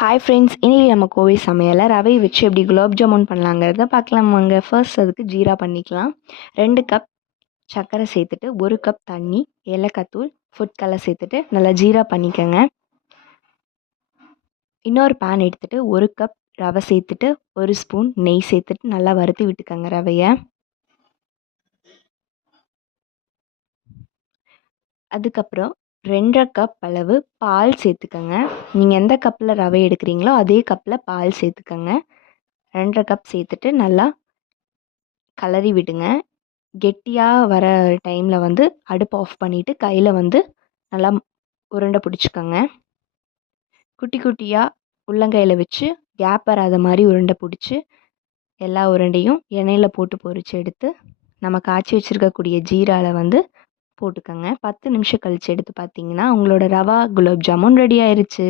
Hi friends, இன்றைக்கி நம்ம கோவை சமையலில் ரவை வச்சு எப்படி குலாப் ஜாமுன் பண்ணலாங்கிறத பார்க்கலாம் வாங்க. ஃபர்ஸ்ட் அதுக்கு ஜீரா பண்ணிக்கலாம். 2 கப் சர்க்கரை சேர்த்துட்டு 1 கப் தண்ணி, ஏலக்காய் தூள், ஃபுட் கலர் சேர்த்துட்டு நல்லா ஜீரா பண்ணிக்கோங்க. இன்னொரு பேன் எடுத்துகிட்டு 1 கப் ரவை சேர்த்துட்டு 1 ஸ்பூன் நெய் சேர்த்துட்டு நல்லா வறுத்து விட்டுக்கோங்க ரவையை. அதுக்கப்புறம் 2.5 கப் அளவு பால் சேர்த்துக்கோங்க. நீங்கள் எந்த கப்பில் ரவை எடுக்கிறீங்களோ அதே கப்பில் பால் சேர்த்துக்கோங்க. 2.5 கப் சேர்த்துட்டு நல்லா கலரி விடுங்க. கெட்டியாக வர டைமில் அடுப்பை ஆஃப் பண்ணிவிட்டு கையில் நல்லா உருண்டை பிடிச்சிக்கோங்க. குட்டி குட்டியாக உள்ளங்கையில் வச்சு கேப் வராத மாதிரி உருண்டை பிடிச்சி எல்லா உருண்டையும் எண்ணெயில் போட்டு பொரித்து எடுத்து நம்ம காய்ச்சி வச்சுருக்கக்கூடிய ஜீராவில் போட்டுக்கோங்க. 10 நிமிஷம் கழித்து எடுத்து பார்த்தீங்கன்னா உங்களோட ரவா குலாப் ஜாமுன் ரெடி ஆயிடுச்சு.